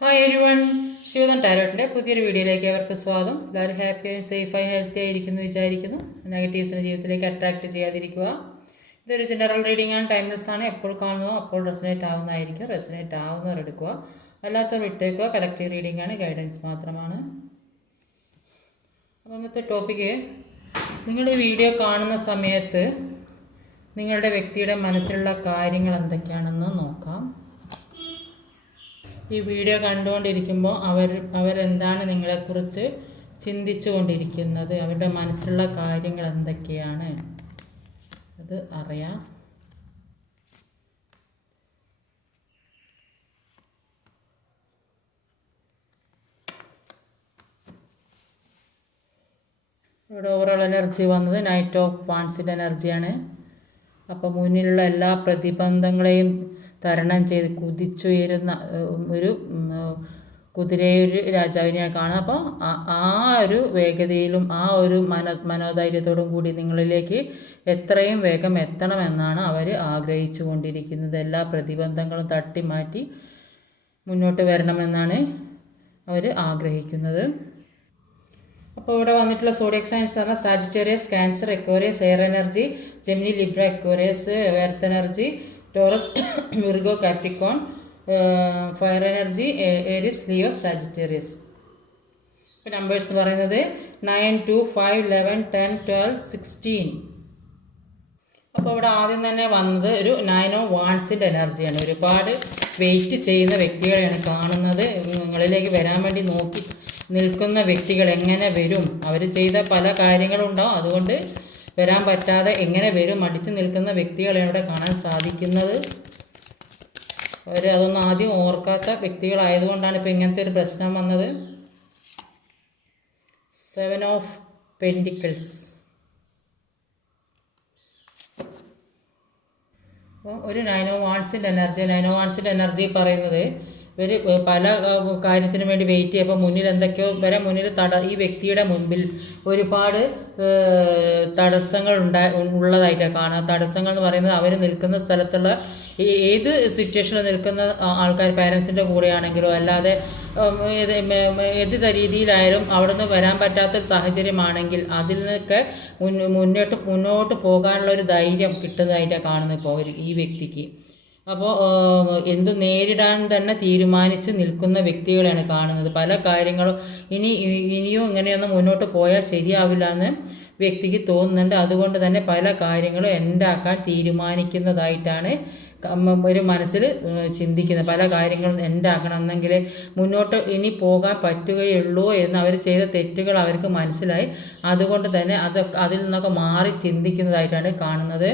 Hi everyone Shivadan ടാരോട്ടിന്റെ പുതിയൊരു വീഡിയോയിലേക്ക് അവർക്ക് സ്വാഗതം. എല്ലാവരും ഹാപ്പിയായി സേഫായി ഹെൽത്തി ആയിരിക്കുന്നു വിചാരിക്കുന്നു. നെഗറ്റീവ്സിന്റെ ജീവിതത്തിലേക്ക് അട്രാക്ട് ചെയ്യാതിരിക്കുക. ഇതൊരു ജനറൽ റീഡിംഗ് ആണ് ടൈംലെസ് ആണ്. എപ്പോൾ കാണുന്നോ അപ്പോൾ റെസനേറ്റ് ആവുന്നതായിരിക്കും. റെസനേറ്റ് ആവുന്നവർ എടുക്കുക. അല്ലാത്തവർ ഇട്ടേക്കുക കലക്റ്റീവ് റീഡിംഗ് ആണ് ഗൈഡൻസ് മാത്രമാണ്. അപ്പോൾ ഇന്നത്തെ ടോപ്പിക്ക് നിങ്ങൾ ഈ വീഡിയോ കാണുന്ന സമയത്ത് നിങ്ങളുടെ വ്യക്തിയുടെ മനസ്സിലുള്ള കാര്യങ്ങൾ എന്തൊക്കെയാണെന്ന് നോക്കാം. ഈ വീഡിയോ കണ്ടുകൊണ്ടിരിക്കുമ്പോൾ അവർ അവരെന്താണ് നിങ്ങളെക്കുറിച്ച് ചിന്തിച്ചു കൊണ്ടിരിക്കുന്നത് അവരുടെ മനസ്സിലുള്ള കാര്യങ്ങൾ എന്തൊക്കെയാണ്? അത് അറിയാം. ഇവിടെ ഓവറോൾ എനർജി വന്നത് നൈറ്റ് ഓഫ് വാൺസിന്റെ എനർജിയാണ് അപ്പോൾ മുന്നിലുള്ള എല്ലാ പ്രതിബന്ധങ്ങളെയും തരണം ചെയ്ത് കുതിച്ചുയരുന്ന ഒരു കുതിരയൊരു രാജാവിനെയാണ് കാണുന്നത് അപ്പോൾ ആ- ഒരു വേഗതയിലും ആ ഒരു മന മനോധൈര്യത്തോടും കൂടി നിങ്ങളിലേക്ക് എത്രയും വേഗം എത്തണമെന്നാണ് അവർ ആഗ്രഹിച്ചു കൊണ്ടിരിക്കുന്നത് എല്ലാ പ്രതിബന്ധങ്ങളും തട്ടി മാറ്റി മുന്നോട്ട് വരണമെന്നാണ് അവർ ആഗ്രഹിക്കുന്നത്. അപ്പോൾ ഇവിടെ വന്നിട്ടുള്ള സോഡിയക് സയൻസ് എന്ന് പറഞ്ഞാൽ Sagittarius Cancer Aquarius air energy Gemini Libra Aquarius earth energy Taurus Virgo Capricorn fire energy Aries Leo Sagittarius. ഇപ്പോൾ നമ്പേഴ്സ് എന്ന് പറയുന്നത് nine two five eleven ten twelve sixteen അപ്പോൾ ഇവിടെ ആദ്യം തന്നെ വന്നത് ഒരു നയൻ ഓ വാൺസിന്റെ എനർജിയാണ് ഒരുപാട് വെയിറ്റ് ചെയ്യുന്ന വ്യക്തികളെയാണ് കാണുന്നത്. നിങ്ങളിലേക്ക് വരാൻ വേണ്ടി നോക്കി നിൽക്കുന്ന വ്യക്തികൾ എങ്ങനെ വരും? അവർ ചെയ്ത പല കാര്യങ്ങളും ഉണ്ടാവും അതുകൊണ്ട് വരാൻ പറ്റാതെ എങ്ങനെ വരും? അടിച്ചു നിൽക്കുന്ന വ്യക്തികളെ അവിടെ കാണാൻ സാധിക്കുന്നത് അവർ അതൊന്നും ആദ്യം ഓർക്കാത്ത വ്യക്തികളായതുകൊണ്ടാണ് ഇപ്പോൾ ഇങ്ങനത്തെ ഒരു പ്രശ്നം വന്നത്. സെവൻ ഓഫ് പെൻഡിക്കിൾസ് ഒരു നൈനോ വാൺസിന്റെ എനർജി നൈനോ വാൺസിന്റെ എനർജി പറയുന്നത് ഇവർ പല കാര്യത്തിനു വേണ്ടി വെയിറ്റ് ചെയ്യുമ്പോൾ മുന്നിൽ എന്തൊക്കെയോ വരെ മുന്നിൽ തട ഈ വ്യക്തിയുടെ മുൻപിൽ ഒരുപാട് തടസ്സങ്ങൾ ഉണ്ടാ ഉള്ളതായിട്ടാണ് കാണുക. തടസ്സങ്ങൾ എന്ന് പറയുന്നത് അവർ നിൽക്കുന്ന സ്ഥലത്തുള്ള ഏത് സിറ്റുവേഷനിൽ നിൽക്കുന്ന ആൾക്കാർ പാരൻസിന്റെ കൂടെയാണെങ്കിലോ അല്ലാതെ ഏത് രീതിയിലായാലും അവിടെ നിന്ന് വരാൻ പറ്റാത്തൊരു സാഹചര്യമാണെങ്കിൽ അതിൽ നിന്നൊക്കെ മുന്നോട്ട് മുന്നോട്ട് പോകാനുള്ള ഒരു ധൈര്യം കിട്ടുന്നതായിട്ടാണ് കാണുന്നത് ഇപ്പോൾ ഈ വ്യക്തിക്ക്. അപ്പോൾ എന്ത് നേരിടാൻ തന്നെ തീരുമാനിച്ച് നിൽക്കുന്ന വ്യക്തികളെയാണ് കാണുന്നത്. പല കാര്യങ്ങളും ഇനി ഇനിയും ഇങ്ങനെയൊന്നും മുന്നോട്ട് പോയാൽ ശരിയാവില്ല എന്ന് വ്യക്തിക്ക് തോന്നുന്നുണ്ട്. അതുകൊണ്ട് തന്നെ പല കാര്യങ്ങളും എൻഡാക്കാൻ തീരുമാനിക്കുന്നതായിട്ടാണ് ഒരു മനസ്സിൽ ചിന്തിക്കുന്നത്. പല കാര്യങ്ങളും എൻഡാക്കണം എന്നെങ്കിൽ മുന്നോട്ട് ഇനി പോകാൻ പറ്റുകയുള്ളൂ എന്ന് അവർ ചെയ്ത തെറ്റുകൾ അവർക്ക് മനസ്സിലായി. അതുകൊണ്ട് തന്നെ അത് അതിൽ നിന്നൊക്കെ മാറി ചിന്തിക്കുന്നതായിട്ടാണ് കാണുന്നത്.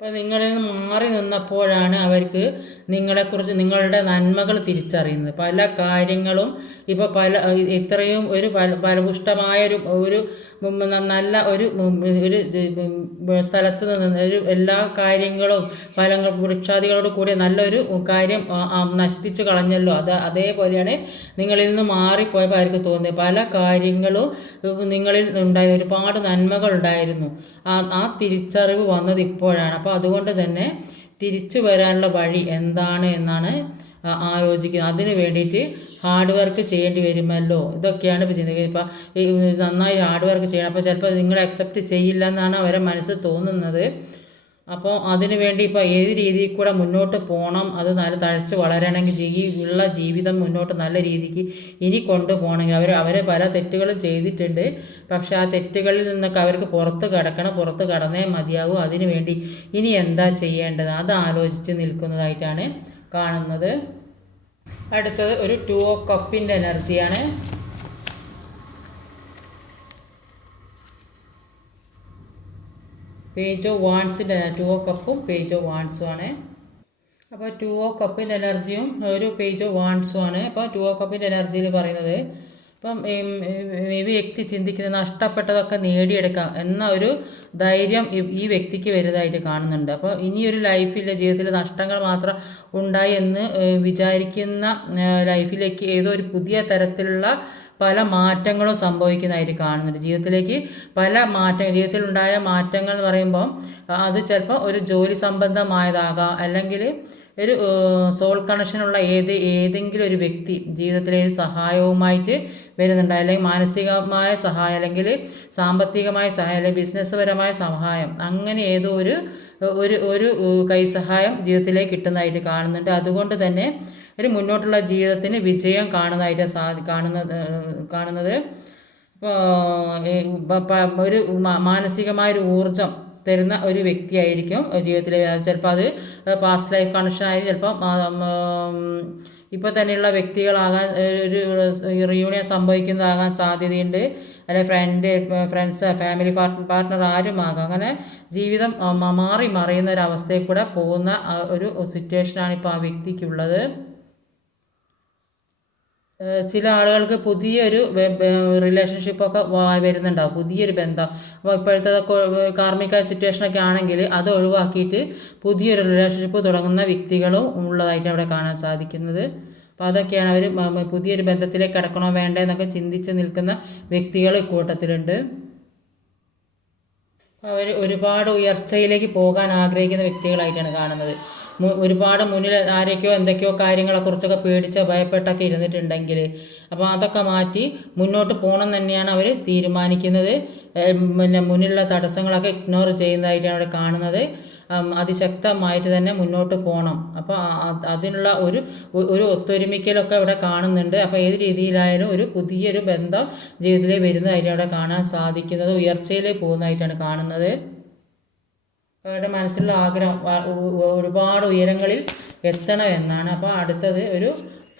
അപ്പോൾ നിങ്ങളിൽ നിന്ന് മാറി നിന്നപ്പോഴാണ് അവർക്ക് നിങ്ങളെക്കുറിച്ച് നിങ്ങളുടെ നന്മകൾ തിരിച്ചറിയുന്നത്. പല കാര്യങ്ങളും ഇപ്പോൾ പല ഇത്രയും ഒരു ഫല ഫലപുഷ്ടമായ ഒരു ഒരു നല്ല ഒരു ഒരു സ്ഥലത്ത് നിന്ന് ഒരു എല്ലാ കാര്യങ്ങളും ഫലങ്ങൾ വൃക്ഷാദികളോട് കൂടി നല്ലൊരു കാര്യം നശിപ്പിച്ച് കളഞ്ഞല്ലോ. അത് അതേപോലെയാണ് നിങ്ങളിൽ നിന്ന് മാറിപ്പോയപ്പോൾ അവർക്ക് തോന്നിയത്. പല കാര്യങ്ങളും നിങ്ങളിൽ ഉണ്ടായി ഒരുപാട് നന്മകൾ ഉണ്ടായിരുന്നു. ആ തിരിച്ചറിവ് വന്നത് ഇപ്പോഴാണ്. അപ്പോൾ അതുകൊണ്ട് തന്നെ തിരിച്ചു വരാനുള്ള വഴി എന്താണ് എന്നാണ് ആലോചിക്കുന്നത്. അതിന് വേണ്ടിയിട്ട് ഹാർഡ് വർക്ക് ചെയ്യേണ്ടി വരുമല്ലോ? ഇതൊക്കെയാണ് ഇപ്പോൾ ചിന്തിക്കുന്നത്. ഇപ്പം ഈ നന്നായി ഹാർഡ് വർക്ക് ചെയ്യണം. അപ്പോൾ ചിലപ്പോൾ നിങ്ങൾ അക്സെപ്റ്റ് ചെയ്യില്ല എന്നാണ് അവരെ മനസ്സ് തോന്നുന്നത്. അപ്പോൾ അതിനു വേണ്ടി ഇപ്പോൾ ഏത് രീതിയിൽ കൂടെ മുന്നോട്ട് പോകണം അത് നല്ല തഴച്ച് വളരണമെങ്കിൽ ജീ ഉള്ള ജീവിതം മുന്നോട്ട് നല്ല രീതിക്ക് ഇനി കൊണ്ടുപോകണമെങ്കിൽ അവർ അവരെ പല തെറ്റുകളും ചെയ്തിട്ടുണ്ട്. പക്ഷെ ആ തെറ്റുകളിൽ നിന്നൊക്കെ അവർക്ക് പുറത്ത് കടക്കണം. പുറത്ത് കടന്നേ മതിയാകൂ. അതിനു വേണ്ടി ഇനി എന്താ ചെയ്യേണ്ടത്? അത് ആലോചിച്ച് നിൽക്കുന്നതായിട്ടാണ് കാണുന്നത്. അടുത്തത് ഒരു ടു ഓ കപ്പിന്റെ എനർജിയാണ്. പേജ് ഓ വാൺസിന്റെ ടു ഓ കപ്പും പേജ് ഓ വാൺസും ആണ്. അപ്പോൾ ടു ഓ കപ്പിന്റെ എനർജിയും ഒരു പേജ് ഓ വാൺസും ആണ്. അപ്പോൾ ടു ഓ കപ്പിന്റെ എനർജിയിൽ പറയുന്നത് ഇപ്പം ഉം, ഈ വ്യക്തി ചിന്തിക്കുന്നത് നഷ്ടപ്പെട്ടതൊക്കെ നേടിയെടുക്കാം എന്ന ഒരു ധൈര്യം ഈ- വ്യക്തിക്ക് വരുന്നതായിട്ട് കാണുന്നുണ്ട്. അപ്പോൾ ഇനിയൊരു ലൈഫിലെ ജീവിതത്തിൽ നഷ്ടങ്ങൾ മാത്രം ഉണ്ടായി എന്ന് വിചാരിക്കുന്ന ലൈഫിലേക്ക് ഏതോ ഒരു പുതിയ തരത്തിലുള്ള പല മാറ്റങ്ങളും സംഭവിക്കുന്നതായിട്ട് കാണുന്നുണ്ട്. ജീവിതത്തിലേക്ക് പല മാറ്റങ്ങൾ ജീവിതത്തിലുണ്ടായ മാറ്റങ്ങൾ എന്ന് പറയുമ്പോൾ അത് ചിലപ്പോൾ ഒരു ജോലി സംബന്ധമായതാകാം അല്ലെങ്കിൽ ഒരു സോൾ കണക്ഷനുള്ള ഏത് ഏതെങ്കിലും ഒരു വ്യക്തി ജീവിതത്തിലെ സഹായവുമായിട്ട് വരുന്നുണ്ട്. അല്ലെങ്കിൽ മാനസികമായ സഹായം അല്ലെങ്കിൽ സാമ്പത്തികമായ സഹായം അല്ലെങ്കിൽ ബിസിനസ് പരമായ സഹായം അങ്ങനെ ഏതോ ഒരു ഒരു ഒരു കൈസഹായം ജീവിതത്തിലേക്ക് കിട്ടുന്നതായിട്ട് കാണുന്നുണ്ട്. അതുകൊണ്ട് തന്നെ ഒരു മുന്നോട്ടുള്ള ജീവിതത്തിന് വിജയം കാണുന്നതായിട്ട് സാ കാണുന്നത്. കാണുന്നത് ഇപ്പോൾ ഒരു മാനസികമായൊരു ഊർജം തരുന്ന ഒരു വ്യക്തിയായിരിക്കും ജീവിതത്തിൽ ചിലപ്പോൾ അത് പാസ്റ്റ് ലൈഫ് കണക്ഷൻ ആയി ചിലപ്പോൾ ഇപ്പോൾ തന്നെയുള്ള വ്യക്തികളാകാൻ ഒരു റിയൂണിയൻ സംഭവിക്കുന്നതാകാൻ സാധ്യതയുണ്ട്. അല്ലെ ഫ്രണ്ട് ഫ്രണ്ട്സ് ഫാമിലി പാർട്ട്ണർ ആരുമാകാം. അങ്ങനെ ജീവിതം മാറി മറിയുന്ന ഒരു അവസ്ഥയിൽ കൂടെ പോകുന്ന ഒരു സിറ്റുവേഷനാണ് ഇപ്പോൾ ആ വ്യക്തിക്കുള്ളത്. ചില ആളുകൾക്ക് പുതിയൊരു റിലേഷൻഷിപ്പൊക്കെ വരുന്നുണ്ടാവും. പുതിയൊരു ബന്ധം. അപ്പോൾ ഇപ്പോഴത്തെ കാർമിക സിറ്റുവേഷനൊക്കെ ആണെങ്കിൽ അത് ഒഴിവാക്കിയിട്ട് പുതിയൊരു റിലേഷൻഷിപ്പ് തുടങ്ങുന്ന വ്യക്തികളും ഉള്ളതായിട്ട് അവിടെ കാണാൻ സാധിക്കുന്നത്. അപ്പോൾ അതൊക്കെയാണ് അവർ പുതിയൊരു ബന്ധത്തിലേക്ക് കിടക്കണോ വേണ്ടേ എന്നൊക്കെ ചിന്തിച്ച് നിൽക്കുന്ന വ്യക്തികൾ ഇക്കൂട്ടത്തിലുണ്ട്. അവർ ഒരുപാട് ഉയർച്ചയിലേക്ക് പോകാൻ ആഗ്രഹിക്കുന്ന വ്യക്തികളായിട്ടാണ് കാണുന്നത്. ഒരുപാട് മുന്നിൽ ആരൊക്കെയോ എന്തൊക്കെയോ കാര്യങ്ങളെക്കുറിച്ചൊക്കെ പേടിച്ച ഭയപ്പെട്ടൊക്കെ ഇരുന്നിട്ടുണ്ടെങ്കിൽ അപ്പോൾ അതൊക്കെ മാറ്റി മുന്നോട്ട് പോകണം തന്നെയാണ് അവർ തീരുമാനിക്കുന്നത്. പിന്നെ മുന്നിലുള്ള തടസ്സങ്ങളൊക്കെ ഇഗ്നോർ ചെയ്യുന്നതായിട്ടാണ് അവിടെ കാണുന്നത്. അതിശക്തമായിട്ട് തന്നെ മുന്നോട്ട് പോകണം. അപ്പോൾ അതിനുള്ള ഒരു ഒരു ഒത്തൊരുമിക്കലൊക്കെ ഇവിടെ കാണുന്നുണ്ട്. അപ്പോൾ ഏത് രീതിയിലായാലും ഒരു പുതിയൊരു ബന്ധം ജീവിതത്തിലേക്ക് വരുന്നതായിട്ട് അവിടെ കാണാൻ സാധിക്കുന്നത്. ഉയർച്ചയിലേക്ക് പോകുന്നതായിട്ടാണ് കാണുന്നത്. അവരുടെ മനസ്സിലുള്ള ആഗ്രഹം ഒരുപാട് ഉയരങ്ങളിൽ എത്തണമെന്നാണ് അപ്പോൾ അടുത്തത് ഒരു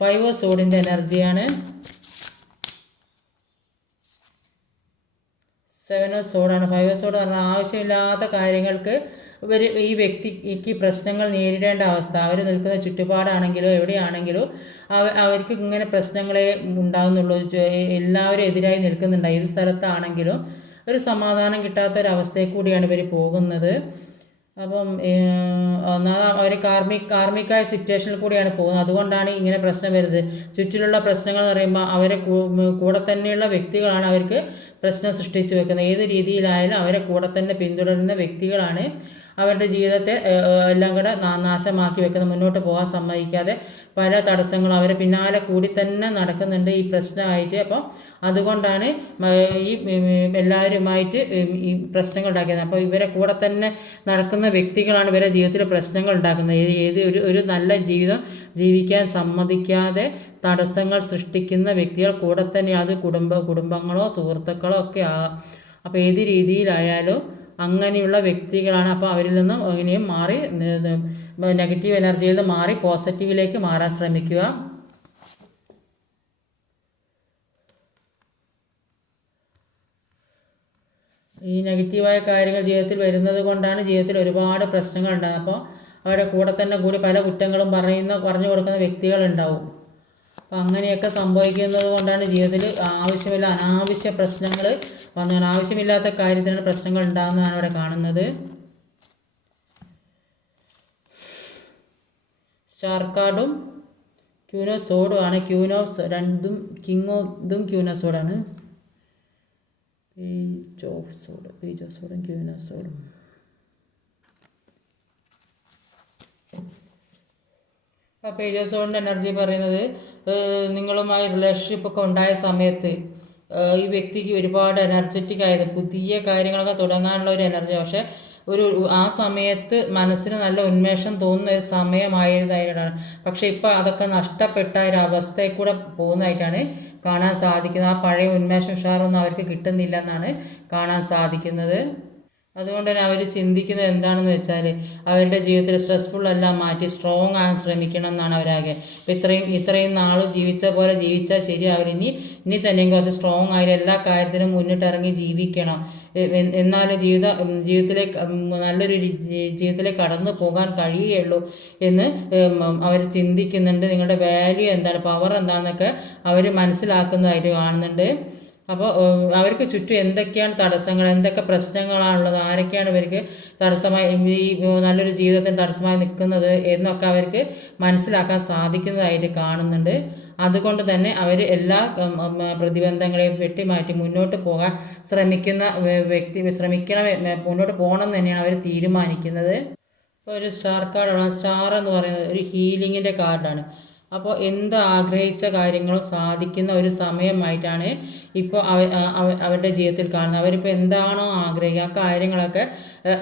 ഫൈവ് സോഡിന്റെ എനർജിയാണ് സെവൻ സോഡാണ് ഫൈവ് സോഡ് പറഞ്ഞാൽ ആവശ്യമില്ലാത്ത കാര്യങ്ങൾക്ക് ഇവർ ഈ വ്യക്തിക്ക് പ്രശ്നങ്ങൾ നേരിടേണ്ട അവസ്ഥ. അവർ നിൽക്കുന്ന ചുറ്റുപാടാണെങ്കിലോ എവിടെയാണെങ്കിലോ അവ അവർക്ക് ഇങ്ങനെ പ്രശ്നങ്ങളെ ഉണ്ടാകുന്നുള്ളൂ എല്ലാവരും എതിരായി നിൽക്കുന്നുണ്ട്. ഏത് സ്ഥലത്താണെങ്കിലും ഒരു സമാധാനം കിട്ടാത്ത ഒരു അവസ്ഥയിൽ കൂടിയാണ് ഇവർ പോകുന്നത്. അപ്പം ഒന്നാമത് അവർ കാർമിക് കാർമികായ സിറ്റുവേഷനിൽ കൂടിയാണ് പോകുന്നത്. അതുകൊണ്ടാണ് ഇങ്ങനെ പ്രശ്നം വരുന്നത്. ചുറ്റിലുള്ള പ്രശ്നങ്ങൾ എന്ന് പറയുമ്പോൾ അവരെ കൂടെ തന്നെയുള്ള വ്യക്തികളാണ് അവർക്ക് പ്രശ്നം സൃഷ്ടിച്ചു വെക്കുന്നത്. ഏത് രീതിയിലായാലും അവരെ കൂടെ തന്നെ പിന്തുടരുന്ന വ്യക്തികളാണ് അവരുടെ ജീവിതത്തെ എല്ലാം കൂടെ നാശമാക്കി വെക്കുന്ന മുന്നോട്ട് പോകാൻ സമ്മതിക്കാതെ പല തടസ്സങ്ങളും അവരെ പിന്നാലെ കൂടി തന്നെ നടക്കുന്നുണ്ട് ഈ പ്രശ്നമായിട്ട്. അപ്പം അതുകൊണ്ടാണ് ഈ എല്ലാവരുമായിട്ട് ഈ പ്രശ്നങ്ങൾ ഉണ്ടാക്കിയത്. അപ്പോൾ ഇവരെ കൂടെ തന്നെ നടക്കുന്ന വ്യക്തികളാണ് ഇവരെ ജീവിതത്തിൽ പ്രശ്നങ്ങൾ ഉണ്ടാക്കുന്നത്. ഏത് ഒരു ഒരു നല്ല ജീവിതം ജീവിക്കാൻ സമ്മതിക്കാതെ തടസ്സങ്ങൾ സൃഷ്ടിക്കുന്ന വ്യക്തികൾ കൂടെ തന്നെ അത് കുടുംബ കുടുംബങ്ങളോ സുഹൃത്തുക്കളോ ഒക്കെ ആ അപ്പോൾ ഏത് രീതിയിലായാലും അങ്ങനെയുള്ള വ്യക്തികളാണ്. അപ്പോൾ അവരിൽ നിന്നും ഇങ്ങനെയും മാറി നെഗറ്റീവ് എനർജിയിൽ നിന്ന് മാറി പോസിറ്റീവിലേക്ക് മാറാൻ ശ്രമിക്കുക. ഈ നെഗറ്റീവായ കാര്യങ്ങൾ ജീവിതത്തിൽ വരുന്നത് കൊണ്ടാണ് ജീവിതത്തിൽ ഒരുപാട് പ്രശ്നങ്ങൾ ഉണ്ടാകുന്നത് അപ്പോൾ അവരുടെ കൂടെ തന്നെ കൂടി പല കുറ്റങ്ങളും പറയുന്ന പറഞ്ഞു കൊടുക്കുന്ന വ്യക്തികളുണ്ടാവും അപ്പം അങ്ങനെയൊക്കെ സംഭവിക്കുന്നത് കൊണ്ടാണ് ജീവിതത്തിൽ ആവശ്യമില്ല അനാവശ്യ പ്രശ്നങ്ങൾ വന്നു ആവശ്യമില്ലാത്ത കാര്യത്തിനാണ് പ്രശ്നങ്ങൾ ഉണ്ടാകുന്നതാണ് ഇവിടെ കാണുന്നത്. സ്റ്റാർ കാർഡും ക്യൂനോ സോഡും ആണ്. ക്യൂനോ രണ്ടും കിങ്ങോ ഇതും ക്യൂനോ സോഡാണ് പേജ് ഓഫ് സോഡും ക്യൂനോ സോഡും പേജ് ഓഫ് എനർജി പറയുന്നത് നിങ്ങളുമായി റിലേഷൻഷിപ്പ് ഒക്കെ ഉണ്ടായ സമയത്ത് ഈ വ്യക്തിക്ക് ഒരുപാട് എനർജറ്റിക് ആയത് പുതിയ കാര്യങ്ങളൊക്കെ തുടങ്ങാനുള്ള ഒരു എനർജി പക്ഷേ ഒരു ആ സമയത്ത് മനസ്സിന് നല്ല ഉന്മേഷം തോന്നുന്ന ഒരു സമയമായിരുന്നതായിട്ടാണ് പക്ഷെ ഇപ്പോൾ അതൊക്കെ നഷ്ടപ്പെട്ട ഒരു അവസ്ഥയിൽ കൂടെ പോകുന്നതായിട്ടാണ് കാണാൻ സാധിക്കുന്നത്. ആ പഴയ ഉന്മേഷം ഉഷാറൊന്നും അവർക്ക് കിട്ടുന്നില്ല എന്നാണ് കാണാൻ സാധിക്കുന്നത്. അതുകൊണ്ട് തന്നെ അവർ ചിന്തിക്കുന്നത് എന്താണെന്ന് വെച്ചാൽ അവരുടെ ജീവിതത്തിൽ സ്ട്രെസ്ഫുൾ എല്ലാം മാറ്റി സ്ട്രോങ് ആകാൻ ശ്രമിക്കണം എന്നാണ് അവരാകെ. അപ്പോൾ ഇത്രയും ഇത്രയും നാൾ ജീവിച്ച പോലെ ജീവിച്ചാൽ ശരി ഇനി ഇനി തന്നെയും കുറച്ച് സ്ട്രോങ് ആയാലും എല്ലാ കാര്യത്തിലും മുന്നിട്ടിറങ്ങി ജീവിക്കണം. എന്നാൽ ജീവിത ജീവിതത്തിലെ നല്ലൊരു ജീവിതത്തിലെ കടന്നു പോകാൻ കഴിയുകയുള്ളൂ എന്ന് അവർ ചിന്തിക്കുന്നുണ്ട്. നിങ്ങളുടെ വാല്യൂ എന്താണ്? പവർ എന്താണെന്നൊക്കെ അവർ മനസ്സിലാക്കുന്നതായിട്ട് കാണുന്നുണ്ട്. അപ്പോൾ അവർക്ക് ചുറ്റും എന്തൊക്കെയാണ് തടസ്സങ്ങൾ എന്തൊക്കെ പ്രശ്നങ്ങളാണുള്ളത് ആരൊക്കെയാണ് ഇവർക്ക് തടസ്സമായി ഈ നല്ലൊരു ജീവിതത്തിന് തടസ്സമായി നിൽക്കുന്നത് എന്നൊക്കെ അവർക്ക് മനസ്സിലാക്കാൻ സാധിക്കുന്നതായിട്ട് കാണുന്നുണ്ട്. അതുകൊണ്ട് തന്നെ അവർ എല്ലാ പ്രതിബന്ധങ്ങളെയും വെട്ടിമാറ്റി മുന്നോട്ട് പോകാൻ ശ്രമിക്കുന്ന വ്യക്തി ശ്രമിക്കണം മുന്നോട്ട് പോകണം എന്ന് തന്നെയാണ് അവർ തീരുമാനിക്കുന്നത്. ഇപ്പോൾ ഒരു സ്റ്റാർ കാർഡാണ് സ്റ്റാർ എന്ന് പറയുന്നത് ഒരു ഹീലിങ്ങിന്റെ കാർഡാണ്. അപ്പോൾ എന്ത് ആഗ്രഹിച്ച കാര്യങ്ങളും സാധിക്കുന്ന ഒരു സമയമായിട്ടാണ് ഇപ്പോൾ അവ അവ- അവരുടെ ജീവിതത്തിൽ കാണുന്നത്. അവരിപ്പോൾ എന്താണോ ആഗ്രഹിക്കുക ആ കാര്യങ്ങളൊക്കെ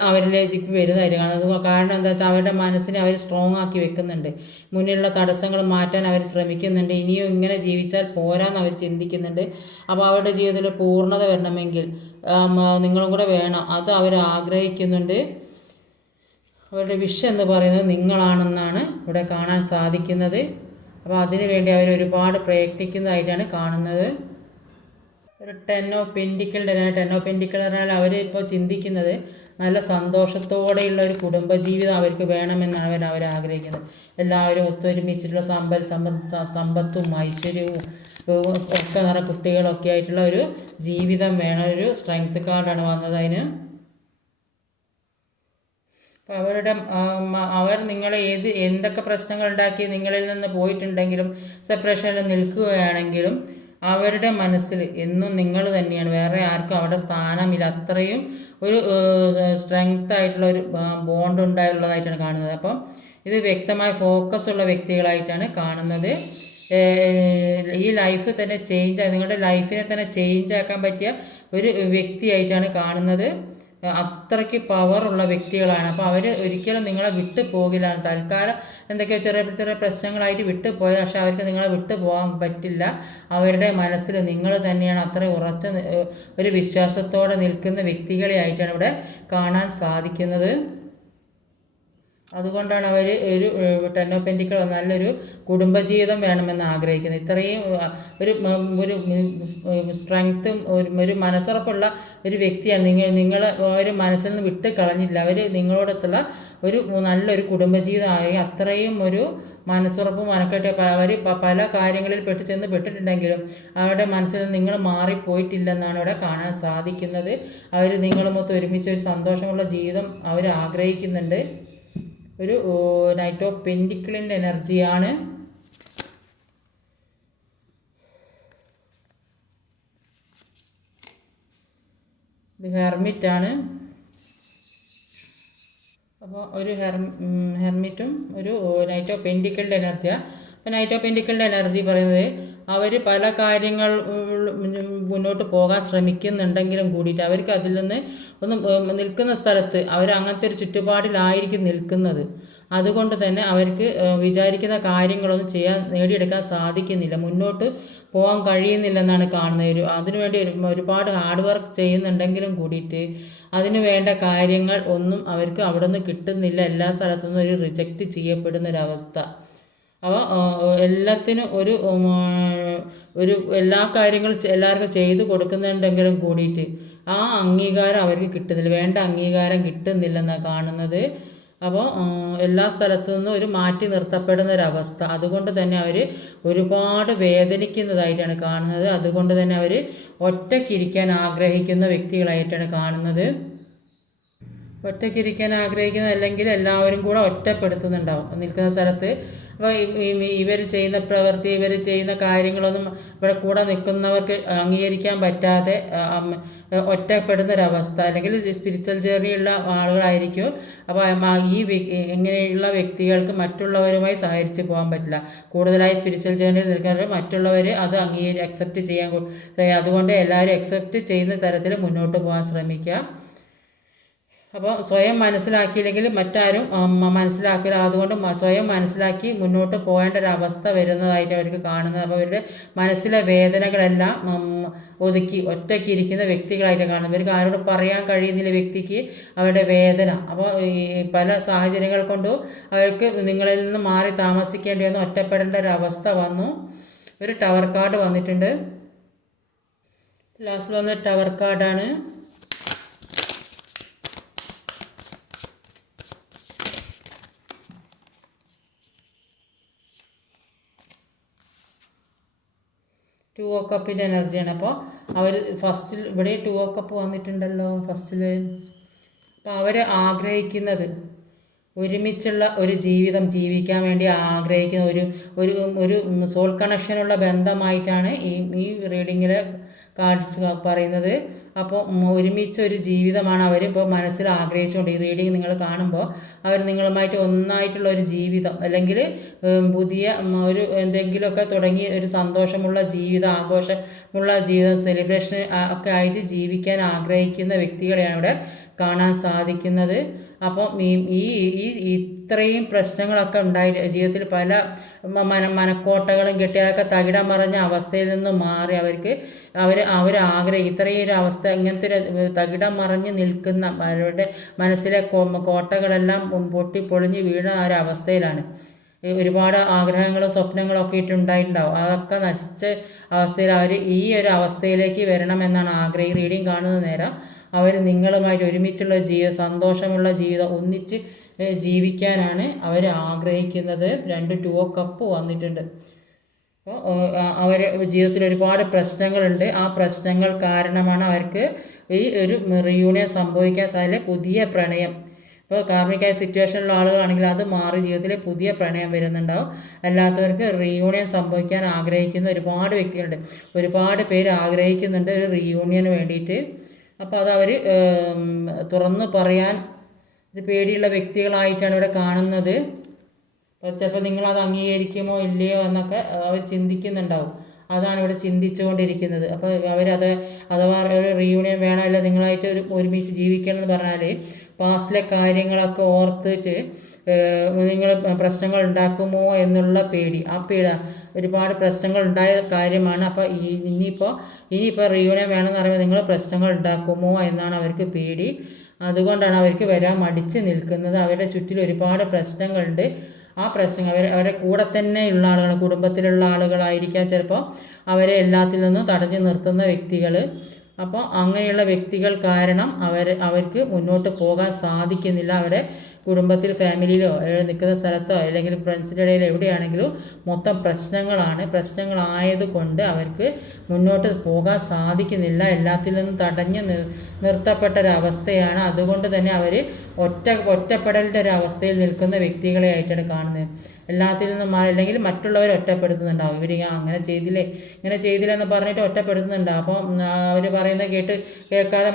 അവരിലേക്ക് വരുന്നതായിട്ട് അത് കാരണം എന്താ വെച്ചാൽ അവരുടെ മനസ്സിനെ അവർ സ്ട്രോങ് ആക്കി വെക്കുന്നുണ്ട്. മുന്നിലുള്ള തടസ്സങ്ങൾ മാറ്റാൻ അവർ ശ്രമിക്കുന്നുണ്ട്. ഇനിയും ഇങ്ങനെ ജീവിച്ചാൽ പോരാന്ന് അവർ ചിന്തിക്കുന്നുണ്ട്. അപ്പോൾ അവരുടെ ജീവിതത്തിൽ പൂർണത വരണമെങ്കിൽ നിങ്ങളും കൂടെ വേണം. അത് അവർ ആഗ്രഹിക്കുന്നുണ്ട്. അവരുടെ വിഷ് എന്ന് പറയുന്നത് നിങ്ങളാണെന്നാണ് ഇവിടെ കാണാൻ സാധിക്കുന്നത്. അപ്പോൾ അതിനു വേണ്ടി അവർ ഒരുപാട് പ്രയത്നിക്കുന്നതായിട്ടാണ് കാണുന്നത്. ഒരു പെൻഡിക്കൽ ടെന്നോ പെൻഡിക്കൾ പറഞ്ഞാൽ അവർ ഇപ്പോൾ ചിന്തിക്കുന്നത് നല്ല സന്തോഷത്തോടെയുള്ള ഒരു കുടുംബജീവിതം അവർക്ക് വേണമെന്നാണ് അവർ അവർ ആഗ്രഹിക്കുന്നത്. എല്ലാവരും ഒത്തൊരുമിച്ചിട്ടുള്ള സമ്പൽ സമ്പത്ത് സമ്പത്തും ഐശ്വര്യവും ഒക്കെ നിറ കുട്ടികളൊക്കെ ആയിട്ടുള്ള ഒരു ജീവിതം വേണം. ഒരു സ്ട്രെങ്ത് കാർഡാണ് വന്നത് അതിന്. അവരുടെ അവർ നിങ്ങളെ ഏത് എന്തൊക്കെ പ്രശ്നങ്ങൾ ഉണ്ടാക്കി നിങ്ങളിൽ നിന്ന് പോയിട്ടുണ്ടെങ്കിലും സെപ്പറേഷനിൽ നിൽക്കുകയാണെങ്കിലും അവരുടെ മനസ്സിൽ എന്നും നിങ്ങൾ തന്നെയാണ്. വേറെ ആർക്കും അവിടെ സ്ഥാനമില്ല. അത്രയും ഒരു സ്ട്രെങ്ത് ആയിട്ടുള്ള ഒരു ബോണ്ട് ഉണ്ടായുള്ളതായിട്ടാണ് കാണുന്നത്. അപ്പം ഇത് വ്യക്തമായ ഫോക്കസ് ഉള്ള വ്യക്തികളായിട്ടാണ് കാണുന്നത്. ഈ ലൈഫ് തന്നെ ചേഞ്ച് നിങ്ങളുടെ ലൈഫിനെ തന്നെ ചേഞ്ച് ആക്കാൻ പറ്റിയ ഒരു വ്യക്തിയായിട്ടാണ് കാണുന്നത്. അത്രയ്ക്ക് പവറുള്ള വ്യക്തികളാണ്. അപ്പോൾ അവർ ഒരിക്കലും നിങ്ങളെ വിട്ടു പോകില്ല. തൽക്കാലം എന്തൊക്കെയോ ചെറിയ ചെറിയ പ്രശ്നങ്ങളായിട്ട് വിട്ടു പോയത് പക്ഷേ അവർക്ക് നിങ്ങളെ വിട്ടു പോകാൻ പറ്റില്ല. അവരുടെ മനസ്സിൽ നിങ്ങൾ തന്നെയാണ് അത്ര ഉറച്ച ഒരു വിശ്വാസത്തോടെ നിൽക്കുന്ന വ്യക്തികളെ ആയിട്ടാണ് ഇവിടെ കാണാൻ സാധിക്കുന്നത്. അതുകൊണ്ടാണ് അവർ ഒരു ടെൻ ഓഫ് നല്ലൊരു കുടുംബജീവിതം വേണമെന്ന് ആഗ്രഹിക്കുന്നത്. ഇത്രയും ഒരു ഒരു സ്ട്രെങ്ത്തും ഒരു ഒരു മനസ്സുറപ്പുള്ള ഒരു വ്യക്തിയാണ്. നിങ്ങൾ നിങ്ങൾ ഒരു മനസ്സിൽ നിന്ന് വിട്ട് കളഞ്ഞില്ല. അവർ നിങ്ങളോടത്തുള്ള ഒരു നല്ലൊരു കുടുംബജീവിതം ആയി. അത്രയും ഒരു മനസ്സുറപ്പും മനക്കെട്ട് അവർ പല കാര്യങ്ങളിൽ പെട്ട് ചെന്ന് പെട്ടിട്ടുണ്ടെങ്കിലും അവരുടെ മനസ്സിൽ നിങ്ങൾ മാറിപ്പോയിട്ടില്ലെന്നാണ് ഇവിടെ കാണാൻ സാധിക്കുന്നത്. അവർ നിങ്ങളുമൊത്ത് ഒരുമിച്ച് ഒരു സന്തോഷമുള്ള ജീവിതം അവർ ആഗ്രഹിക്കുന്നുണ്ട്. ഒരു നൈറ്റ് ഓഫ് പെൻഡിക്കിളിന്റെ എനർജിയാണ് ഇത് ഹെർമിറ്റാണ് അപ്പോൾ ഒരു ഹെർ ഹെർമിറ്റും ഒരു നൈറ്റ് ഓഫ് പെൻഡിക്കിളിന്റെ എനർജിയാണ് അപ്പോൾ നൈറ്റ് ഓഫ് എനർജി പറയുന്നത് അവർ പല കാര്യങ്ങൾ മുന്നോട്ട് പോകാൻ ശ്രമിക്കുന്നുണ്ടെങ്കിലും കൂടിയിട്ട് അവർക്ക് അതിൽ നിന്ന് ഒന്ന് നിൽക്കുന്ന സ്ഥലത്ത് അവർ അങ്ങനത്തെ ഒരു ചുറ്റുപാടിലായിരിക്കും നിൽക്കുന്നത്. അതുകൊണ്ട് തന്നെ അവർക്ക് വിചാരിക്കുന്ന കാര്യങ്ങളൊന്നും ചെയ്യാൻ നേടിയെടുക്കാൻ സാധിക്കുന്നില്ല. മുന്നോട്ട് പോകാൻ കഴിയുന്നില്ലെന്നാണ് കാണുന്നത്. ഒരു അതിനുവേണ്ടി ഒരു ഒരുപാട് ഹാർഡ് വർക്ക് ചെയ്യുന്നുണ്ടെങ്കിലും കൂടിയിട്ട് അതിനു വേണ്ട കാര്യങ്ങൾ ഒന്നും അവർക്ക് അവിടെ നിന്ന് കിട്ടുന്നില്ല. എല്ലാ സ്ഥലത്തു നിന്നും ഒരു റിജക്റ്റ് ചെയ്യപ്പെടുന്ന ഒരവസ്ഥ. അപ്പോൾ എല്ലാത്തിനും ഒരു ഒരു എല്ലാ കാര്യങ്ങളും എല്ലാവർക്കും ചെയ്തു കൊടുക്കുന്നുണ്ടെങ്കിലും കൂടിയിട്ട് ആ അംഗീകാരം അവർക്ക് കിട്ടുന്നില്ല. വേണ്ട അംഗീകാരം കിട്ടുന്നില്ലെന്നാണ് കാണുന്നത്. അപ്പോൾ എല്ലാ സ്ഥലത്തു നിന്നും ഒരു മാറ്റി നിർത്തപ്പെടുന്ന ഒരവസ്ഥ അതുകൊണ്ട് തന്നെ അവർ ഒരുപാട് വേദനിക്കുന്നതായിട്ടാണ് കാണുന്നത്. അതുകൊണ്ട് തന്നെ അവർ ഒറ്റക്കിരിക്കാൻ ആഗ്രഹിക്കുന്ന വ്യക്തികളായിട്ടാണ് കാണുന്നത്. ഒറ്റയ്ക്കിരിക്കാൻ ആഗ്രഹിക്കുന്ന അല്ലെങ്കിൽ എല്ലാവരും കൂടെ ഒറ്റപ്പെടുത്തുന്നുണ്ടാവും. നിൽക്കുന്ന സ്ഥലത്ത് അപ്പോൾ ഇവർ ചെയ്യുന്ന പ്രവൃത്തി ഇവർ ചെയ്യുന്ന കാര്യങ്ങളൊന്നും ഇവിടെ കൂടെ നിൽക്കുന്നവർക്ക് അംഗീകരിക്കാൻ പറ്റാതെ ഒറ്റപ്പെടുന്നൊരവസ്ഥ. അല്ലെങ്കിൽ സ്പിരിച്വൽ ജേർണിയുള്ള ആളുകളായിരിക്കും. അപ്പോൾ ഈ ഇങ്ങനെയുള്ള വ്യക്തികൾക്ക് മറ്റുള്ളവരുമായി സഹകരിച്ച് പോകാൻ പറ്റില്ല. കൂടുതലായി സ്പിരിച്വൽ ജേർണിയിൽ നിൽക്കുന്നവർ മറ്റുള്ളവർ അത് അംഗീകരി അക്സെപ്റ്റ് ചെയ്യാൻ അതുകൊണ്ട് എല്ലാവരും അക്സെപ്റ്റ് ചെയ്യുന്ന തരത്തിൽ മുന്നോട്ട് പോകാൻ ശ്രമിക്കുക. അപ്പോൾ സ്വയം മനസ്സിലാക്കിയില്ലെങ്കിൽ മറ്റാരും മനസ്സിലാക്കില്ല അതുകൊണ്ട് സ്വയം മനസ്സിലാക്കി മുന്നോട്ട് പോകേണ്ട ഒരു അവസ്ഥ വരുന്നതായിട്ട് അവർക്ക് കാണുന്നത്. അപ്പോൾ അവരുടെ മനസ്സിലെ വേദനകളെല്ലാം ഒതുക്കി ഒറ്റയ്ക്ക് ഇരിക്കുന്ന വ്യക്തികളായിട്ട് കാണുന്നത്. ഇവർക്ക് ആരോട് പറയാൻ കഴിയുന്നില്ല വ്യക്തിക്ക് അവരുടെ വേദന. അപ്പോൾ ഈ പല സാഹചര്യങ്ങൾ കൊണ്ടും അവർക്ക് നിങ്ങളിൽ നിന്ന് മാറി താമസിക്കേണ്ടി വന്നു ഒറ്റപ്പെടേണ്ട ഒരു അവസ്ഥ വന്നു. ഒരു ടവർ കാർഡ് വന്നിട്ടുണ്ട്. ലാസ്റ്റിൽ വന്ന ടവർ കാർഡാണ്. ടു ഓ കപ്പിന്റെ എനർജിയാണ് അപ്പോൾ അവർ ഫസ്റ്റിൽ ഇവിടെ ടു ഓ കപ്പ് വന്നിട്ടുണ്ടല്ലോ ഫസ്റ്റിൽ അപ്പോൾ അവർ ആഗ്രഹിക്കുന്നത് ഒരുമിച്ചുള്ള ഒരു ജീവിതം ജീവിക്കാൻ വേണ്ടി ആഗ്രഹിക്കുന്ന ഒരു ഒരു ഒരു സോൾ കണക്ഷനുള്ള ബന്ധമായിട്ടാണ് ഈ ഈ റീഡിങ്ങിൽ കാർഡ്സ് പറയുന്നത്. അപ്പോൾ ഒരുമിച്ച് ഒരു ജീവിതമാണ് അവരിപ്പോൾ മനസ്സിൽ ആഗ്രഹിച്ചുകൊണ്ട് ഈ റീഡിങ് നിങ്ങൾ കാണുമ്പോൾ അവർ നിങ്ങളുമായിട്ട് ഒന്നായിട്ടുള്ള ഒരു ജീവിതം അല്ലെങ്കിൽ പുതിയ ഒരു എന്തെങ്കിലുമൊക്കെ തുടങ്ങി ഒരു സന്തോഷമുള്ള ജീവിതം ആഘോഷമുള്ള ജീവിതം സെലിബ്രേഷൻ ഒക്കെ ആയിട്ട് ജീവിക്കാൻ ആഗ്രഹിക്കുന്ന വ്യക്തികളെയാണ് ഇവിടെ കാണാൻ സാധിക്കുന്നത്. അപ്പോൾ ഈ ഈ ഇത്രയും പ്രശ്നങ്ങളൊക്കെ ഉണ്ടായി. ജീവിതത്തിൽ പല മന മനക്കോട്ടകളും കെട്ടിയൊക്കെ തകിടം മറിഞ്ഞ അവസ്ഥയിൽ നിന്ന് മാറി അവർക്ക് അവർ ആഗ്രഹം ഇത്രയും ഒരു അവസ്ഥ ഇങ്ങനത്തെ ഒരു തകിടം മറിഞ്ഞ് നിൽക്കുന്ന അവരുടെ മനസ്സിലെ കോട്ടകളെല്ലാം പൊട്ടി പൊളിഞ്ഞ് വീണ ആ ഒരു അവസ്ഥയിലാണ്. ഒരുപാട് ആഗ്രഹങ്ങളും സ്വപ്നങ്ങളും ഒക്കെ ഇട്ടുണ്ടായിട്ടുണ്ടാവും. അതൊക്കെ നശിച്ച അവസ്ഥയിൽ അവർ ഈ ഒരു അവസ്ഥയിലേക്ക് വരണമെന്നാണ് ആഗ്രഹം. റീഡിങ് കാണുന്ന നേരം അവർ നിങ്ങളുമായിട്ട് ഒരുമിച്ചുള്ള ജീവിതം സന്തോഷമുള്ള ജീവിതം ഒന്നിച്ച് ജീവിക്കാനാണ് അവർ ആഗ്രഹിക്കുന്നത്. രണ്ട് ടു ഓ കപ്പ് വന്നിട്ടുണ്ട്. അപ്പോൾ അവർ ജീവിതത്തിൽ ഒരുപാട് പ്രശ്നങ്ങളുണ്ട്. ആ പ്രശ്നങ്ങൾ കാരണമാണ് അവർക്ക് ഈ ഒരു റിയൂണിയൻ സംഭവിക്കാൻ സാധ്യത പുതിയ പ്രണയം. ഇപ്പോൾ കാർമികായ സിറ്റുവേഷനിലുള്ള ആളുകളാണെങ്കിൽ അത് മാറി ജീവിതത്തിൽ പുതിയ പ്രണയം വരുന്നുണ്ടാവും. അല്ലാത്തവർക്ക് റീയൂണിയൻ സംഭവിക്കാൻ ആഗ്രഹിക്കുന്ന ഒരുപാട് വ്യക്തികളുണ്ട്. ഒരുപാട് പേര് ആഗ്രഹിക്കുന്നുണ്ട് ഒരു റീയൂണിയന് വേണ്ടിയിട്ട്. അപ്പോൾ അത് അവർ തുറന്ന് പറയാൻ ഒരു പേടിയുള്ള വ്യക്തികളായിട്ടാണ് ഇവിടെ കാണുന്നത്. അപ്പോൾ ചിലപ്പോൾ നിങ്ങളത് അംഗീകരിക്കുമോ ഇല്ലയോ എന്നൊക്കെ അവർ ചിന്തിക്കുന്നുണ്ടാവും. അതാണ് ഇവിടെ ചിന്തിച്ചുകൊണ്ടിരിക്കുന്നത്. അപ്പോൾ അവരത് അഥവാ ഒരു റീയൂണിയൻ വേണോ അല്ല നിങ്ങളായിട്ട് ഒരു ഒരുമിച്ച് ജീവിക്കണം എന്ന് പറഞ്ഞാൽ പാസ്റ്റിലെ കാര്യങ്ങളൊക്കെ ഓർത്തിട്ട് നിങ്ങൾ പ്രശ്നങ്ങൾ ഉണ്ടാക്കുമോ എന്നുള്ള പേടി. ആ പേടി ഒരുപാട് പ്രശ്നങ്ങൾ ഉണ്ടായ കാര്യമാണ്. അപ്പോൾ ഈ ഇനിയിപ്പോൾ ഇനിയിപ്പോൾ റീയൂണിയൻ വേണമെന്ന് പറയുമ്പോൾ നിങ്ങൾ പ്രശ്നങ്ങൾ ഉണ്ടാക്കുമോ എന്നാണ് അവർക്ക് പേടി. അതുകൊണ്ടാണ് അവർക്ക് വരാൻ മടിച്ച് നിൽക്കുന്നത്. അവരുടെ ചുറ്റിൽ ഒരുപാട് പ്രശ്നങ്ങളുണ്ട്. ആ പ്രശ്നങ്ങൾ അവർ അവരുടെ കൂടെ തന്നെ ഉള്ള ആളുകൾ കുടുംബത്തിലുള്ള ആളുകളായിരിക്കാം ചിലപ്പോൾ അവരെ എല്ലാത്തിൽ നിന്നും തടഞ്ഞു നിർത്തുന്ന വ്യക്തികൾ. അപ്പോൾ അങ്ങനെയുള്ള വ്യക്തികൾ കാരണം അവർ അവർക്ക് മുന്നോട്ട് പോകാൻ സാധിക്കുന്നില്ല. അവരെ കുടുംബത്തിൽ ഫാമിലിയിലോ നിൽക്കുന്ന സ്ഥലത്തോ അല്ലെങ്കിൽ ഫ്രണ്ട്സിന്റെ ഇടയിൽ എവിടെയാണെങ്കിലും മൊത്തം പ്രശ്നങ്ങളാണ്. പ്രശ്നങ്ങളായതുകൊണ്ട് അവർക്ക് മുന്നോട്ട് പോകാൻ സാധിക്കുന്നില്ല. എല്ലാത്തിൽ നിന്നും തടഞ്ഞ് നിർ നിർത്തപ്പെട്ട ഒരവസ്ഥയാണ് അതുകൊണ്ട് തന്നെ അവർ ഒറ്റ ഒറ്റപ്പെടലിന്റെ ഒരു അവസ്ഥയിൽ നിൽക്കുന്ന വ്യക്തികളെ ആയിട്ടാണ് കാണുന്നത്. എല്ലാത്തിൽ നിന്നും മാറി അല്ലെങ്കിൽ മറ്റുള്ളവർ ഒറ്റപ്പെടുത്തുന്നുണ്ടാവും. ഇവർ അങ്ങനെ ചെയ്തില്ലേ? ഇങ്ങനെ ചെയ്തില്ല? എന്ന് പറഞ്ഞിട്ട് ഒറ്റപ്പെടുത്തുന്നുണ്ടാവും. അപ്പം അവർ പറയുന്നത് കേട്ട് കേൾക്കാതെ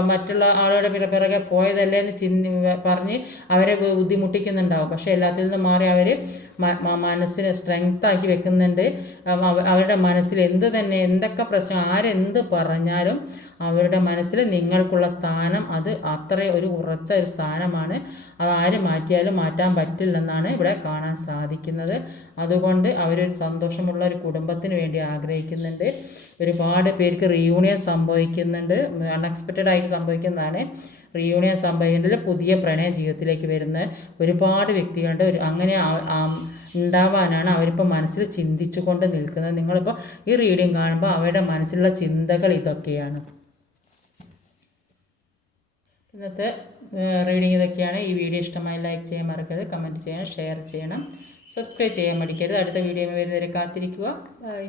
മറ്റുള്ള ആളുകളുടെ പിറ- പിറകെ പോയതല്ലേ എന്ന് ചിന്തി പറഞ്ഞ് അവരെ ബുദ്ധിമുട്ടിക്കുന്നുണ്ടാവും. പക്ഷേ എല്ലാത്തിൽ നിന്നും മാറി അവർ മനസ്സിനെ സ്ട്രെങ്ത് ആക്കി വെക്കുന്നുണ്ട്. അവ- അവ- അവരുടെ മനസ്സിൽ എന്ത് തന്നെ എന്തൊക്കെ പ്രശ്നം ആരെന്ത് പറഞ്ഞാലും അവരുടെ മനസ്സിൽ നിങ്ങൾക്കുള്ള സ്ഥാനം അത് അത്ര ഒരു ഉറച്ച ഒരു സ്ഥാനമാണ്. ആര് മാറ്റിയാലും മാറ്റാൻ പറ്റില്ലെന്നാണ് ഇവിടെ കാണാൻ സാധിക്കുന്നത്. അതുകൊണ്ട് അവരൊരു സന്തോഷമുള്ള ഒരു കുടുംബത്തിന് വേണ്ടി ആഗ്രഹിക്കുന്നുണ്ട്. ഒരുപാട് പേർക്ക് റീയൂണിയൻ സംഭവിക്കുന്നുണ്ട്. അൺഎക്സ്പെക്റ്റഡ് ആയിട്ട് സംഭവിക്കുന്നതാണ്. റീയൂണിയൻ സംഭവിക്കുന്നതിൽ പുതിയ പ്രണയ ജീവിതത്തിലേക്ക് വരുന്ന ഒരുപാട് വ്യക്തികളുണ്ട്. ഒരു അങ്ങനെ ഉണ്ടാവാനാണ് അവരിപ്പോൾ മനസ്സിൽ ചിന്തിച്ചുകൊണ്ട് നിൽക്കുന്നത്. നിങ്ങളിപ്പോൾ ഈ റീഡിങ് കാണുമ്പോൾ അവരുടെ മനസ്സിലുള്ള ചിന്തകൾ ഇതൊക്കെയാണ്. ഇന്നത്തെ റീഡിങ് ഇതൊക്കെയാണ്. ഈ വീഡിയോ ഇഷ്ടമായി ലൈക്ക് ചെയ്യാൻ മറക്കരുത് കമന്റ് ചെയ്യണം ഷെയർ ചെയ്യണം സബ്സ്ക്രൈബ് ചെയ്യാൻ മടിക്കരുത്. അടുത്ത വീഡിയോ വരുന്നവരെ കാത്തിരിക്കുക. ബൈ